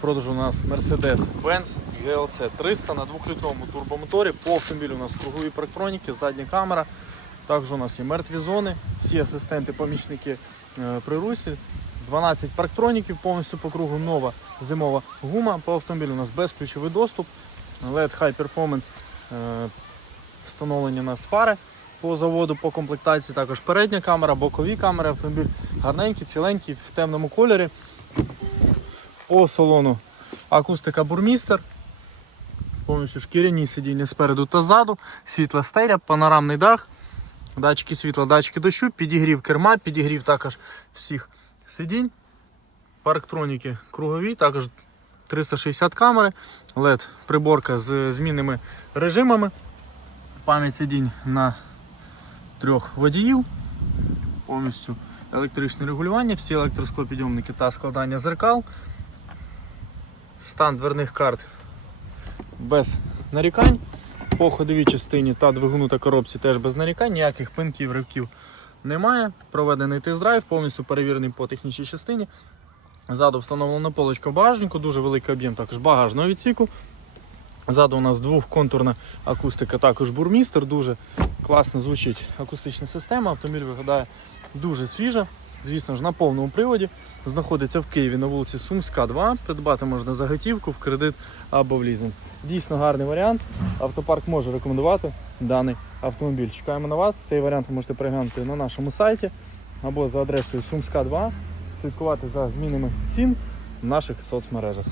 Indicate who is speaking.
Speaker 1: Продажу у нас Mercedes-Benz GLC 300 на 2-літровому турбомоторі. По автомобілю у нас кругові парктроніки, задня камера. Також у нас є мертві зони, всі асистенти, помічники е, при русі. 12 парктроніків повністю по кругу, нова зимова гума. По автомобілю у нас безключовий доступ, LED High Performance, е, встановлені у нас фари по заводу, по комплектації. Також передня камера, бокові камери. Автомобіль гарненький, ціленький, в темному кольорі. По салону акустика бурмістер. Повністю шкіряні сидіння спереду та ззаду, світла стеля, панорамний дах, датчики світла, датчики дощу, підігрів керма, підігрів також всіх сидінь. Парктроніки кругові, також 360 камери, LED приборка з змінними режимами, пам'ять сидінь на трьох водіїв, повністю електричне регулювання, всі електросклопідйомники та складання зеркал. Стан дверних карт без нарікань. По ходовій частині та двигуну та коробці теж без нарікань, ніяких пинків, ривків немає. Проведений тест-драйв, повністю перевірений по технічній частині. Ззаду встановлена полочка багажнику, дуже великий об'єм також багажного відсіку. Ззаду у нас двохконтурна акустика, також бурмістер, дуже класно звучить акустична система. Автомобіль виглядає дуже свіжо. Звісно ж, на повному приводі. Знаходиться в Києві на вулиці Сумська, 2. Придбати можна за готівку, в кредит або в лізинг. Дійсно гарний варіант. Автопарк може рекомендувати даний автомобіль. Чекаємо на вас. Цей варіант ви можете переглянути на нашому сайті або за адресою Сумська 2. Слідкувати за змінами цін в наших соцмережах.